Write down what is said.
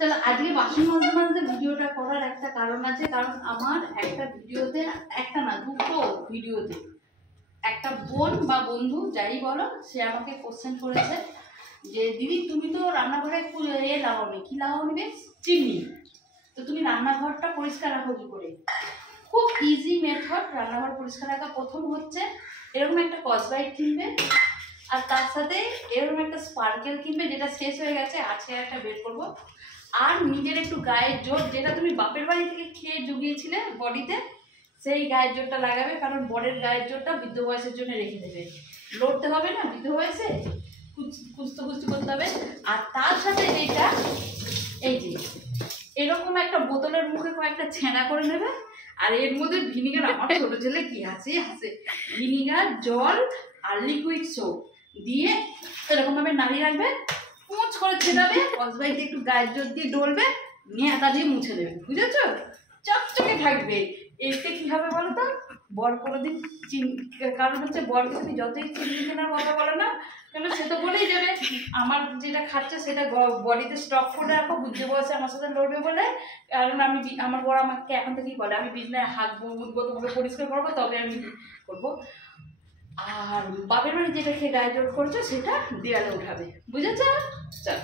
চলো আজকে বাসন মাজতে মাজতে ভিডিওটা করার একটা কারণ আছে, কারণ আমার একটা ভিডিওতে, একটা না দুটো ভিডিওতে একটা বোন বা বন্ধু যাই বলো, সে আমাকে কোশ্চেন করেছে যে দিদি তুমি তো রান্নাঘরে লাগাওনি, কি লাগাওনি বেশ চিমনি, তো তুমি রান্নাঘরটা পরিষ্কার রাখো কি করে? খুব ইজি মেথড রান্নাঘর পরিষ্কার রাখা। প্রথম হচ্ছে এরকম একটা কসবাইট কিনবে, আর তার সাথে এরকম একটা স্পার্কেল কিনবে, যেটা শেষ হয়ে গেছে, আজকে একটা বের করবো। আর নিজের একটু গায়ের জোর, যেটা তুমি বাপের বাড়ি থেকে খেয়ে জুগিয়েছিলে বডিতে, সেই গায়ের জোরটা লাগাবে, কারণ বরের গায়ের জোরটা বৃদ্ধ বয়সের জন্য রেখে দেবে। লড়তে হবে না বৃদ্ধ বয়সে, কুস্তো করতে হবে। আর তার সাথে এইটা, এই যে এরকম একটা বোতলের মুখে কয়েকটা ছেঁড়া করে নেবে, আর এর মধ্যে ভিনিগার, আমার ছোট ছেলে কি হাসে, ভিনিগার, জল আর লিকুইড সোপ দিয়ে এরকম ভাবে নাড়িয়ে রাখবে, পুঁচ করে ছেড়াবে, কসবাইতে একটু গায়ের জোর দিয়ে ডলবে, নিয়ে আটা দিয়ে মুছে দেবে, বুঝেছ? চকচকে থাকবে। এতে কি হবে বলো তো, বর কোনোদিন কারণ হচ্ছে বরকে তুমি যতই চিমনি কেনার কথা বলো না কেন, সে তো বলেই যাবে আমার যেটা খাচ্ছে সেটা বডিতে স্টক করে রাখো, বুঝতে বয়সে আমার সাথে লড়বে বলে। কারণ আমি, আমার বড় আমাকে এখন থেকেই বলে আমি বিছনায় হাঁকবো, মুখবো, তোমাকে পরিষ্কার করবো, তবে আমি করবো। আর বাপের বাড়ি যেটা খেয়ে গায়ে জোর করছো সেটা দেয়ালে উঠাবে, বুঝেছ? চল।